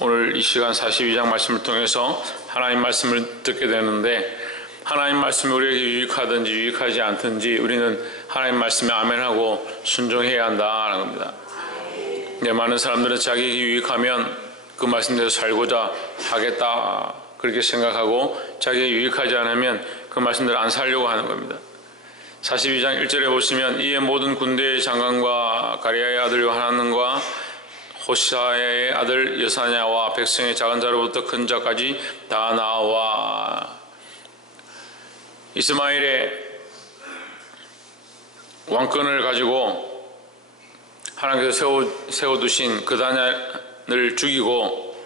오늘 이 시간 42장 말씀을 통해서 하나님 말씀을 듣게 되는데, 하나님 말씀이 우리에게 유익하든지 유익하지 않든지 우리는 하나님 말씀에 아멘하고 순종해야 한다는 겁니다. 많은 사람들은 자기에게 유익하면 그 말씀대로 살고자 하겠다 그렇게 생각하고, 자기에게 유익하지 않으면 그 말씀대로 안 살려고 하는 겁니다. 42장 1절에 보시면, 이에 모든 군대의 장관과 가리아의 아들 요하난과 호시아의 아들 여사냐와 백성의 작은 자로부터 큰 자까지 다 나와. 이스마엘의 왕권을 가지고 하나님께서 세워두신 그다냐를 죽이고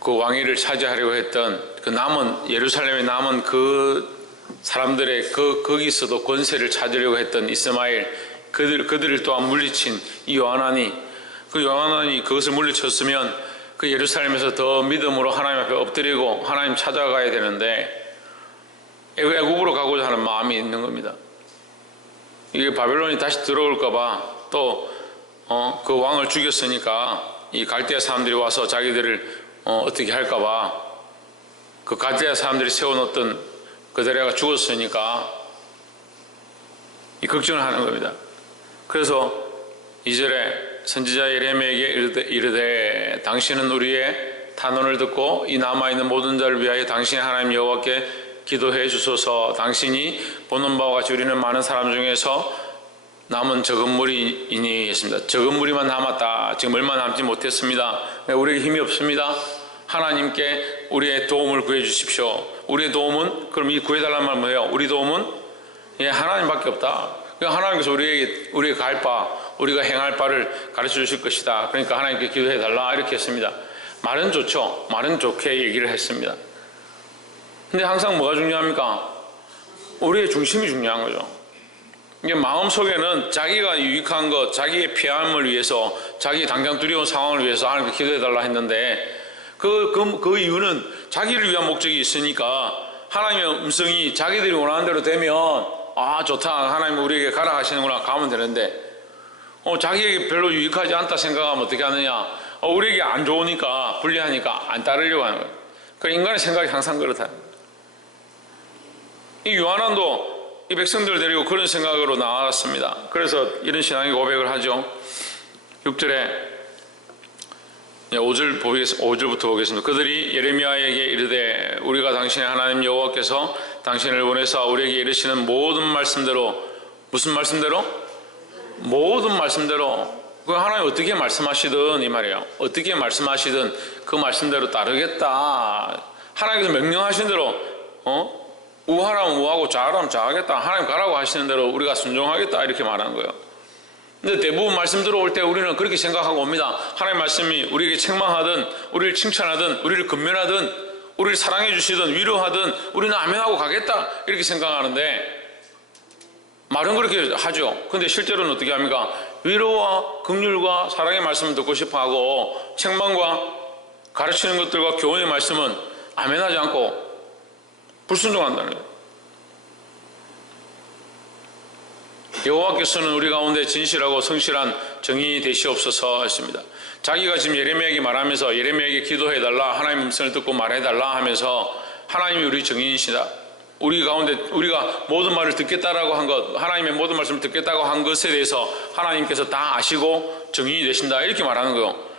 그 왕위를 차지하려고 했던 그 남은 예루살렘에 남은 그 사람들의 거기서도 권세를 찾으려고 했던 이스마엘, 그들을 또한 물리친 이 요하난이, 그 요하난이 그것을 물리쳤으면 그 예루살렘에서 더 믿음으로 하나님 앞에 엎드리고 하나님 찾아가야 되는데 애굽으로 가고자 하는 마음이 있는 겁니다. 이게 바벨론이 다시 들어올까봐, 또 그 왕을 죽였으니까 이 갈대아 사람들이 와서 자기들을 어떻게 할까봐, 그 갈대아 사람들이 세워놓던 그데레가 죽었으니까 이 걱정을 하는 겁니다. 그래서 2절에 선지자 예레미야에게 이르되 당신은 우리의 탄원을 듣고 이 남아있는 모든 자를 위하여 당신의 하나님 여호와께 기도해 주소서. 당신이 보는 바와 같이 우리는 많은 사람 중에서 남은 적은 무리이니 했습니다. 적은 무리만 남았다. 지금 얼마 남지 못했습니다. 우리에게 힘이 없습니다. 하나님께 우리의 도움을 구해 주십시오. 우리의 도움은, 그럼 이 구해달라는 말은 뭐예요? 우리 도움은 하나님밖에 없다. 하나님께서 우리에게 갈 바, 우리가 행할 바를 가르쳐 주실 것이다. 그러니까 하나님께 기도해 달라 이렇게 했습니다. 말은 좋죠. 말은 좋게 얘기를 했습니다. 근데 항상 뭐가 중요합니까? 우리의 중심이 중요한 거죠. 이게 마음속에는 자기가 유익한 것, 자기의 피함을 위해서, 자기 당장 두려운 상황을 위해서 하나님께 기도해 달라 했는데, 그 이유는 자기를 위한 목적이 있으니까 하나님의 음성이 자기들이 원하는 대로 되면 좋다, 하나님 우리에게 가라 하시는구나, 가면 되는데 자기에게 별로 유익하지 않다 생각하면 어떻게 하느냐, 우리에게 안 좋으니까, 불리하니까 안 따르려고 하는 거예요. 그러니까 인간의 생각이 항상 그렇다. 이 요하난도 이 백성들을 데리고 그런 생각으로 나왔습니다. 그래서 이런 신앙의 고백을 하죠. 6절에 5절부터 보겠습니다. 그들이 예레미야에게 이르되 우리가 당신의 하나님 여호와께서 당신을 보내사 우리에게 이르시는 모든 말씀대로, 무슨 말씀대로? 모든 말씀대로, 그 하나님 어떻게 말씀하시든 이 말이에요. 어떻게 말씀하시든 그 말씀대로 따르겠다. 하나님께서 명령하신 대로 우하라면 우하고 좌하라면 좌하겠다. 하나님 가라고 하시는 대로 우리가 순종하겠다 이렇게 말하는 거예요. 근데 대부분 말씀 들어올 때 우리는 그렇게 생각하고 옵니다. 하나님 말씀이 우리에게 책망하든 우리를 칭찬하든 우리를 건면하든 우리를 사랑해 주시든 위로하든 우리는 아멘하고 가겠다 이렇게 생각하는데, 말은 그렇게 하죠. 근데 실제로는 어떻게 합니까? 위로와 긍휼과 사랑의 말씀을 듣고 싶어하고 책망과 가르치는 것들과 교훈의 말씀은 아멘하지 않고 불순종한다는 거예요. 여호와께서는 우리 가운데 진실하고 성실한 정인이 되시옵소서 했습니다. 자기가 지금 예레미야에게 말하면서 예레미야에게 기도해달라, 하나님 음성을 듣고 말해달라 하면서 하나님이 우리 정인이시다, 우리 가운데 우리가 모든 말을 듣겠다라고 한 것, 하나님의 모든 말씀을 듣겠다고 한 것에 대해서 하나님께서 다 아시고 정인이 되신다 이렇게 말하는 거예요.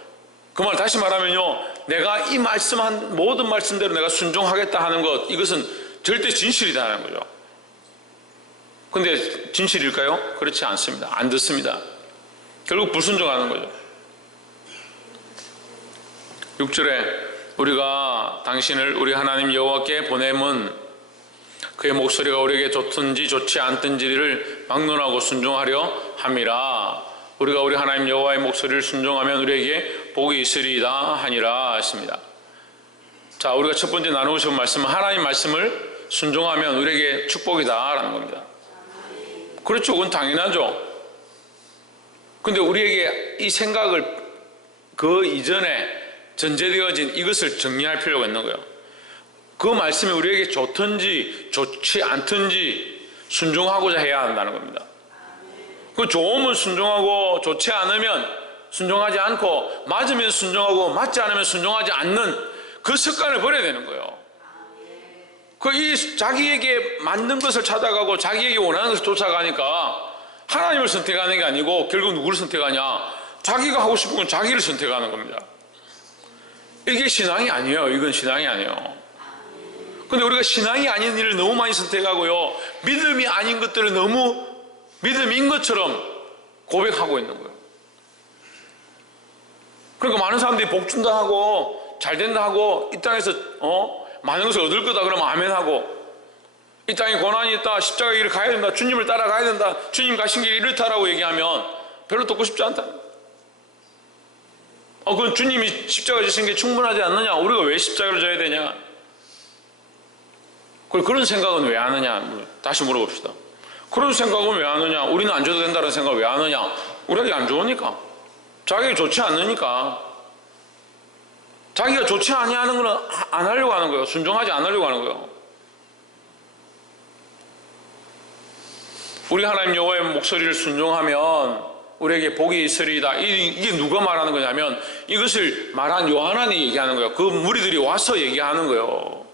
그 말 다시 말하면요, 내가 이 말씀한 모든 말씀대로 내가 순종하겠다 하는 것, 이것은 절대 진실이다라는 거죠. 근데 진실일까요? 그렇지 않습니다. 안 듣습니다. 결국 불순종하는 거죠. 6절에 우리가 당신을 우리 하나님 여호와께 보냄은 그의 목소리가 우리에게 좋든지 좋지 않든지를 막론하고 순종하려 함이라. 우리가 우리 하나님 여호와의 목소리를 순종하면 우리에게 복이 있으리이다 하니라 했습니다. 자, 우리가 첫 번째 나누고 싶은 말씀은 하나님 말씀을 순종하면 우리에게 축복이다 라는 겁니다. 그렇죠. 그건 당연하죠. 근데 우리에게 이 생각을 그 이전에 전제되어진 이것을 정리할 필요가 있는 거예요. 그 말씀이 우리에게 좋든지 좋지 않든지 순종하고자 해야 한다는 겁니다. 그 좋으면 순종하고 좋지 않으면 순종하지 않고 맞으면 순종하고 맞지 않으면 순종하지 않는 그 습관을 버려야 되는 거예요. 이 자기에게 맞는 것을 찾아가고 자기에게 원하는 것을 쫓아가니까 하나님을 선택하는 게 아니고 결국 누구를 선택하냐? 자기가 하고 싶은 건 자기를 선택하는 겁니다. 이게 신앙이 아니에요. 이건 신앙이 아니에요. 근데 우리가 신앙이 아닌 일을 너무 많이 선택하고요, 믿음이 아닌 것들을 너무 믿음인 것처럼 고백하고 있는 거예요. 그러니까 많은 사람들이 복 준다 하고 잘 된다 하고 이 땅에서 많은 것을 얻을 거다 그러면 아멘 하고, 이 땅에 고난이 있다, 십자가 길을 가야 된다, 주님을 따라가야 된다, 주님 가신 길이 이렇다라고 얘기하면 별로 듣고 싶지 않다. 그건 주님이 십자가 지신 게 충분하지 않느냐? 우리가 왜 십자가를 져야 되냐? 그런 생각은 왜 하느냐? 다시 물어봅시다. 그런 생각은 왜 하느냐? 우리는 안 줘도 된다는 생각을 왜 하느냐? 우리에게 안 좋으니까, 자기가 좋지 않으니까. 자기가 좋지 아니하는 거는 안 하려고 하는 거예요. 순종하지 않으려고 하는 거예요. 우리 하나님 여호와의 목소리를 순종하면 우리에게 복이 있으리이다. 이게 누가 말하는 거냐면 이것을 말한 요한이 얘기하는 거예요. 그 무리들이 와서 얘기하는 거예요.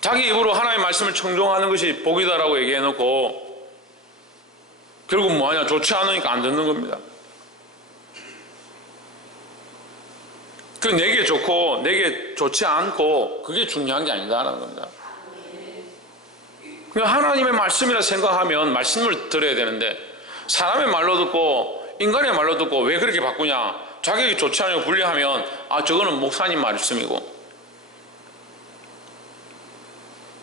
자기 입으로 하나님의 말씀을 청종하는 것이 복이다라고 얘기해놓고 결국 뭐하냐? 좋지 않으니까 안 듣는 겁니다. 그 내게 좋고 내게 좋지 않고 그게 중요한 게 아니다라는 겁니다. 그러니까 하나님의 말씀이라 생각하면 말씀을 들어야 되는데, 사람의 말로 듣고 인간의 말로 듣고 왜 그렇게 바꾸냐? 자기에게 좋지 않고 불리하면 저거는 목사님 말씀이고,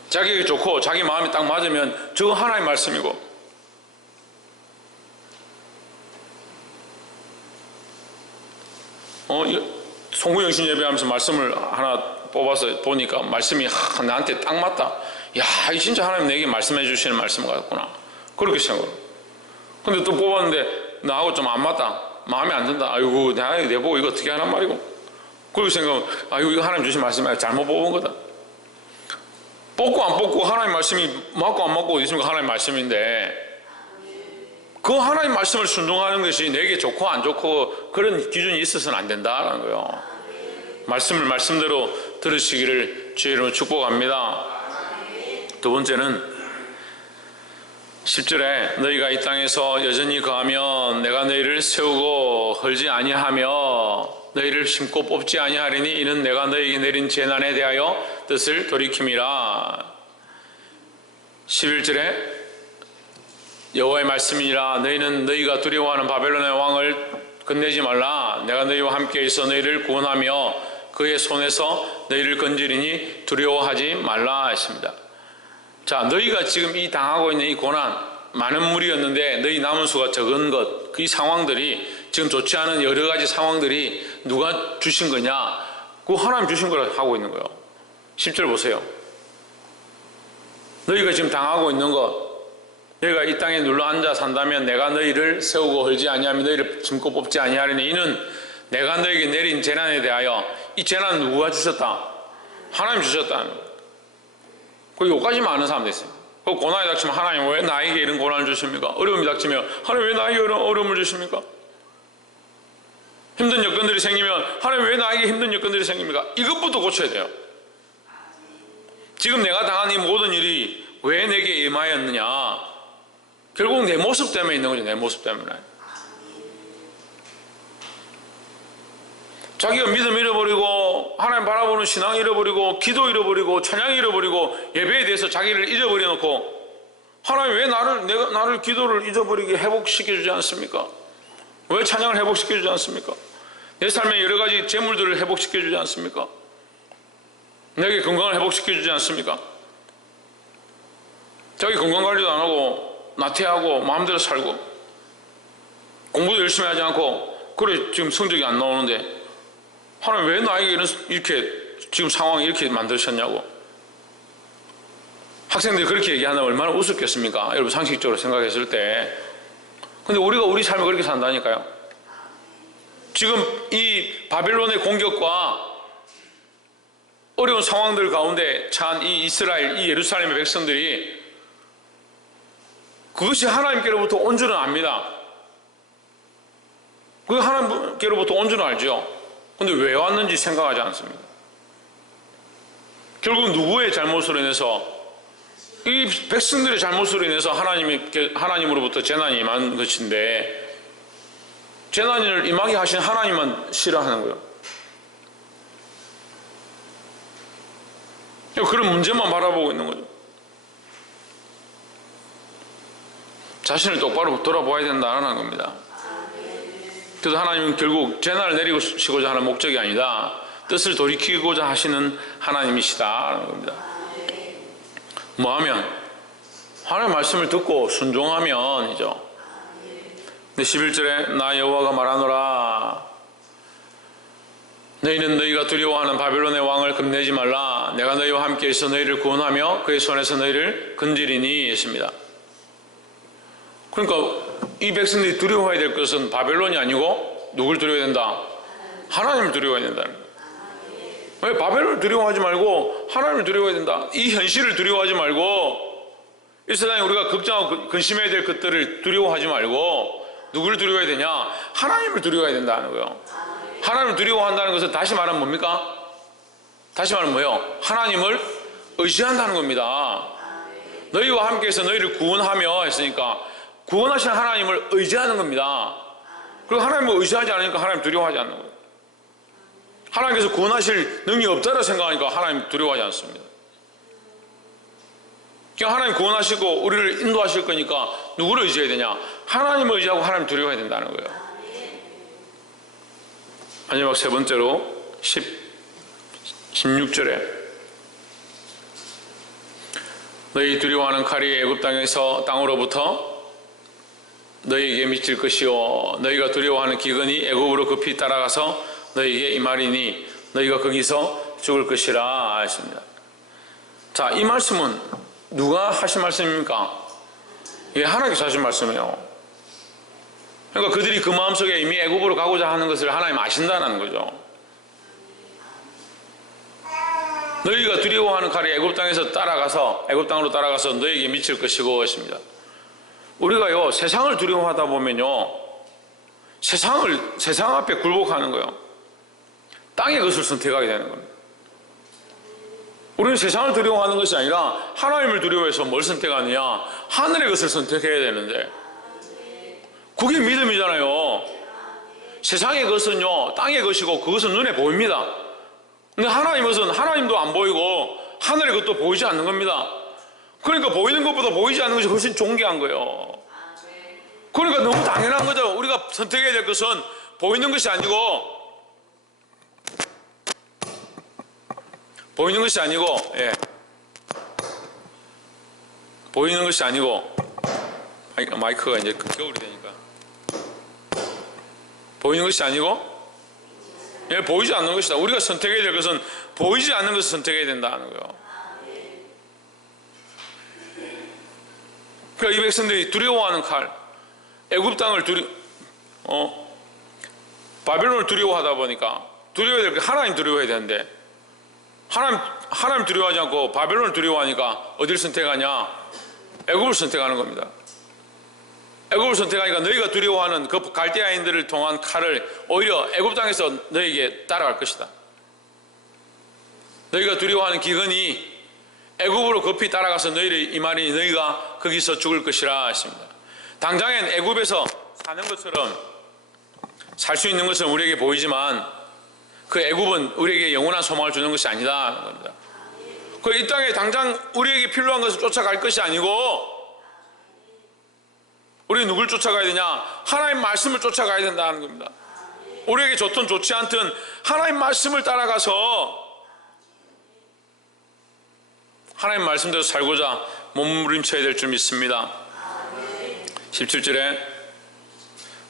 자기에게 좋고 자기 마음이 딱 맞으면 저거 하나님의 말씀이고. 송구영신 예배하면서 말씀을 하나 뽑아서 보니까 말씀이 나한테 딱 맞다. 야, 이 진짜 하나님 내게 말씀해 주시는 말씀 같구나. 그렇게 생각해요. 근데 또 뽑았는데 나하고 좀 안 맞다. 마음에 안 든다. 아이고, 내보고 이거 어떻게 하란 말이고. 그렇게 생각하면 이거 하나님 주신 말씀이 잘못 뽑은 거다. 뽑고 안 뽑고 하나님 말씀이 맞고 안 맞고 어디 있습니까? 하나님 말씀인데 그 하나님 말씀을 순종하는 것이 내게 좋고 안 좋고 그런 기준이 있어서는 안 된다라는 거예요. 말씀을 말씀대로 들으시기를 주의 이름으로 축복합니다. 두 번째는 10절에 너희가 이 땅에서 여전히 거하면 내가 너희를 세우고 헐지 아니하며 너희를 심고 뽑지 아니하리니 이는 내가 너희에게 내린 재난에 대하여 뜻을 돌이킴이라. 11절에 여호와의 말씀이니라. 너희는 너희가 두려워하는 바벨론의 왕을 건네지 말라. 내가 너희와 함께 있어 너희를 구원하며 그의 손에서 너희를 건지리니 두려워하지 말라 했습니다. 자, 너희가 지금 이 당하고 있는 이 고난, 많은 무리였는데 너희 남은 수가 적은 것, 그 상황들이 지금 좋지 않은 여러 가지 상황들이 누가 주신 거냐? 그 하나님 주신 걸 하고 있는 거예요. 10절 보세요. 너희가 지금 당하고 있는 것, 너희가 이 땅에 눌러 앉아 산다면 내가 너희를 세우고 헐지 아니하며 너희를 심고 뽑지 아니하리니 이는 내가 너희에게 내린 재난에 대하여. 이 재난은 누가 주셨다? 하나님 주셨다는 거예요. 여기까지만 아는 사람도 있어요. 그 고난이 닥치면 하나님 왜 나에게 이런 고난을 주십니까? 어려움이 닥치면 하나님 왜 나에게 이런 어려움을 주십니까? 힘든 여건들이 생기면 하나님 왜 나에게 힘든 여건들이 생깁니까? 이것부터 고쳐야 돼요. 지금 내가 당한 이 모든 일이 왜 내게 임하였느냐? 결국 내 모습 때문에 있는 거죠. 내 모습 때문에. 자기가 믿음 잃어버리고 하나님 바라보는 신앙 잃어버리고 기도 잃어버리고 찬양 잃어버리고 예배에 대해서 자기를 잊어버려놓고 하나님 왜 나를 기도를 잊어버리게 회복시켜주지 않습니까? 왜 찬양을 회복시켜주지 않습니까? 내 삶의 여러 가지 재물들을 회복시켜주지 않습니까? 내게 건강을 회복시켜주지 않습니까? 자기 건강관리도 안 하고 나태하고 마음대로 살고 공부도 열심히 하지 않고 그래 지금 성적이 안 나오는데 하나님 왜 나에게 이렇게 지금 상황이 이렇게 만드셨냐고. 학생들이 그렇게 얘기하면 얼마나 우습겠습니까? 여러분 상식적으로 생각했을 때. 근데 우리가 우리 삶을 그렇게 산다니까요. 지금 이 바벨론의 공격과 어려운 상황들 가운데 처한 이 이스라엘, 이 예루살렘의 백성들이 그것이 하나님께로부터 온 줄은 압니다. 그 하나님께로부터 온 줄 알죠. 근데 왜 왔는지 생각하지 않습니다. 결국 누구의 잘못으로 인해서, 이 백성들의 잘못으로 인해서 하나님으로부터 재난이 임한 것인데, 재난을 임하게 하신 하나님만 싫어하는 거예요. 그런 문제만 바라보고 있는 거죠. 자신을 똑바로 돌아보아야 된다는 겁니다. 그래서 하나님은 결국 재난을 내리시고자 하는 목적이 아니다, 뜻을 돌이키고자 하시는 하나님이시다라는 겁니다. 뭐하면? 하나님의 말씀을 듣고 순종하면이죠. 근데 11절에 나 여호와가 말하노라, 너희는 너희가 두려워하는 바벨론의 왕을 겁내지 말라. 내가 너희와 함께 있어 너희를 구원하며 그의 손에서 너희를 건지리니 했습니다. 그러니까 이 백성들이 두려워해야 될 것은 바벨론이 아니고 누굴 두려워해야 된다? 하나님을 두려워해야 된다는 거예요. 왜 바벨론을 두려워하지 말고 하나님을 두려워해야 된다? 이 현실을 두려워하지 말고, 이 세상에 우리가 걱정하고 근심해야 될 것들을 두려워하지 말고 누구를 두려워해야 되냐? 하나님을 두려워해야 된다는 거예요. 하나님을 두려워한다는 것은 다시 말하면 뭡니까? 다시 말하면 뭐예요? 하나님을 의지한다는 겁니다. 너희와 함께해서 너희를 구원하며 했으니까 구원하신 하나님을 의지하는 겁니다. 그리고 하나님을 의지하지 않으니까 하나님 두려워하지 않는 거예요. 하나님께서 구원하실 능력이 없다고 생각하니까 하나님 두려워하지 않습니다. 그냥 하나님 구원하시고 우리를 인도하실 거니까 누구를 의지해야 되냐? 하나님을 의지하고 하나님 두려워해야 된다는 거예요. 마지막 세 번째로 16절에 너희 두려워하는 칼이 애굽 땅으로부터 너희에게 미칠 것이요 너희가 두려워하는 기근이 애굽으로 급히 따라가서 너희에게 임하리니 너희가 거기서 죽을 것이라 했습니다. 자, 이 말씀은 누가 하신 말씀입니까? 이게 하나님께서 하신 말씀이에요. 그러니까 그들이 그 마음속에 이미 애굽으로 가고자 하는 것을 하나님 아신다는 거죠. 너희가 두려워하는 칼이 애굽 땅으로 따라가서 너희에게 미칠 것이고 했습니다. 우리가요, 세상을 두려워하다 보면요, 세상 앞에 굴복하는 거예요. 땅의 것을 선택하게 되는 겁니다. 우리는 세상을 두려워하는 것이 아니라 하나님을 두려워해서 뭘 선택하느냐? 하늘의 것을 선택해야 되는데, 그게 믿음이잖아요. 세상의 것은요, 땅의 것이고 그것은 눈에 보입니다. 근데 하나님의 것은 하나님도 안 보이고 하늘의 것도 보이지 않는 겁니다. 그러니까 보이는 것보다 보이지 않는 것이 훨씬 존귀한 거예요. 그러니까 너무 당연한 거죠. 우리가 선택해야 될 것은 보이는 것이 아니고 보이는 것이 아니고 마이크가 이제 겨울이 되니까 보이는 것이 아니고 보이지 않는 것이다. 우리가 선택해야 될 것은 보이지 않는 것을 선택해야 된다는 거예요. 그러니까 이 백성들이 두려워하는 칼, 애굽 땅을 바벨론을 두려워하다 보니까 두려워해야 될 게 하나님 두려워해야 되는데 하나님 두려워하지 않고 바벨론을 두려워하니까 어디를 선택하냐? 애굽을 선택하는 겁니다. 애굽을 선택하니까 너희가 두려워하는 그 갈대아인들을 통한 칼을 오히려 애굽 땅에서 너희에게 따라갈 것이다. 너희가 두려워하는 기근이 애굽으로 급히 따라가서 너희를 임하리니 너희가 거기서 죽을 것이라 했습니다. 당장엔 애굽에서 사는 것처럼 살 수 있는 것은 우리에게 보이지만 그 애굽은 우리에게 영원한 소망을 주는 것이 아니다는 겁니다. 그 이 땅에 당장 우리에게 필요한 것을 쫓아갈 것이 아니고 우리는 누굴 쫓아가야 되냐? 하나님 말씀을 쫓아가야 된다는 겁니다. 우리에게 좋든 좋지 않든 하나님 말씀을 따라가서 하나님 말씀대로 살고자 몸부림쳐야 될 줄 믿습니다. 17절에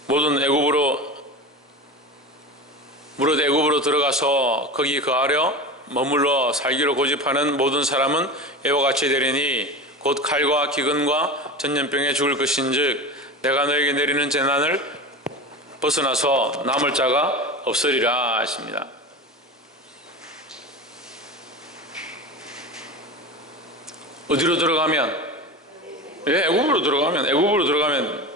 모든 애굽으로 들어가서 거기 거하려 머물러 살기로 고집하는 모든 사람은 이와 같이 되리니 곧 칼과 기근과 전염병에 죽을 것인즉 내가 너에게 내리는 재난을 벗어나서 남을 자가 없으리라 하십니다. 어디로 들어가면? 애굽으로 들어가면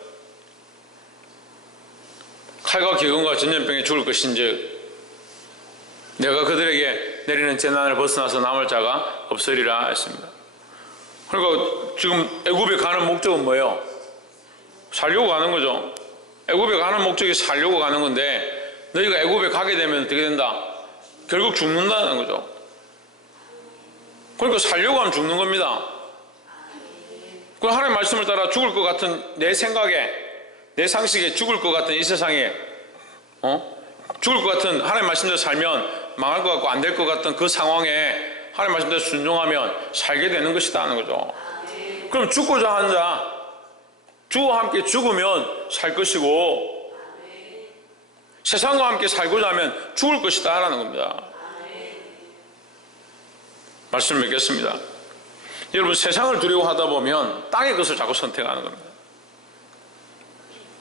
칼과 기근과 전염병에 죽을 것인즉 내가 그들에게 내리는 재난을 벗어나서 남을 자가 없으리라 했습니다. 그러니까 지금 애굽에 가는 목적은 뭐예요? 살려고 가는 거죠. 애굽에 가는 목적이 살려고 가는 건데 너희가 애굽에 가게 되면 어떻게 된다? 결국 죽는다는 거죠. 그러니까 살려고 하면 죽는 겁니다. 그 하나님의 말씀을 따라 죽을 것 같은 내 생각에, 내 상식에 죽을 것 같은 이 세상에 죽을 것 같은 하나님의 말씀대로 살면 망할 것 같고 안 될 것 같은 그 상황에 하나님의 말씀대로 순종하면 살게 되는 것이다 하는 거죠. 그럼 죽고자 하는 자, 주와 함께 죽으면 살 것이고 세상과 함께 살고자 하면 죽을 것이다 라는 겁니다. 말씀을 맺겠습니다. 여러분, 세상을 두려워하다 보면 땅의 것을 자꾸 선택하는 겁니다.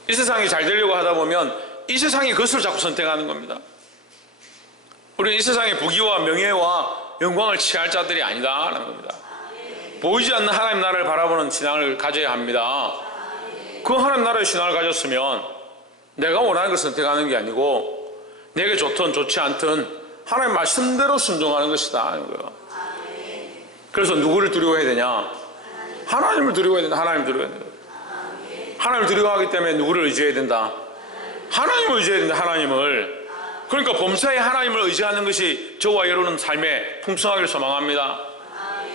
이 세상이 잘 되려고 하다 보면 이 세상의 것을 자꾸 선택하는 겁니다. 우리는 이 세상의 부귀와 명예와 영광을 취할 자들이 아니다라는 겁니다. 보이지 않는 하나님 나라를 바라보는 신앙을 가져야 합니다. 그 하나님 나라의 신앙을 가졌으면 내가 원하는 것을 선택하는 게 아니고 내게 좋든 좋지 않든 하나님 말씀대로 순종하는 것이다 하는 거예요. 그래서 누구를 두려워해야 되냐? 하나님을 두려워해야 된다. 하나님을 두려워해야 된다. 하나님을 두려워하기 때문에 누구를 의지해야 된다? 하나님을 의지해야 된다. 하나님을. 그러니까 범사에 하나님을 의지하는 것이 저와 여러분 삶에 풍성하기를 소망합니다.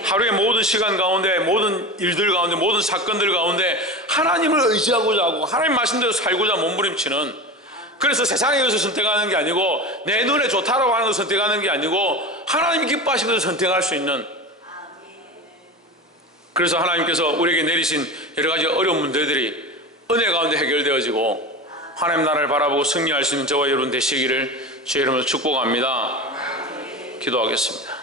하루의 모든 시간 가운데, 모든 일들 가운데, 모든 사건들 가운데 하나님을 의지하고자 하고 하나님 말씀대로 살고자 몸부림치는, 그래서 세상의 것을 선택하는 게 아니고 내 눈에 좋다라고 하는 것을 선택하는 게 아니고 하나님이 기뻐하시는 것을 선택할 수 있는, 그래서 하나님께서 우리에게 내리신 여러 가지 어려운 문제들이 은혜 가운데 해결되어지고 하나님 나라를 바라보고 승리할 수 있는 저와 여러분 되시기를 주의 이름으로 축복합니다. 기도하겠습니다.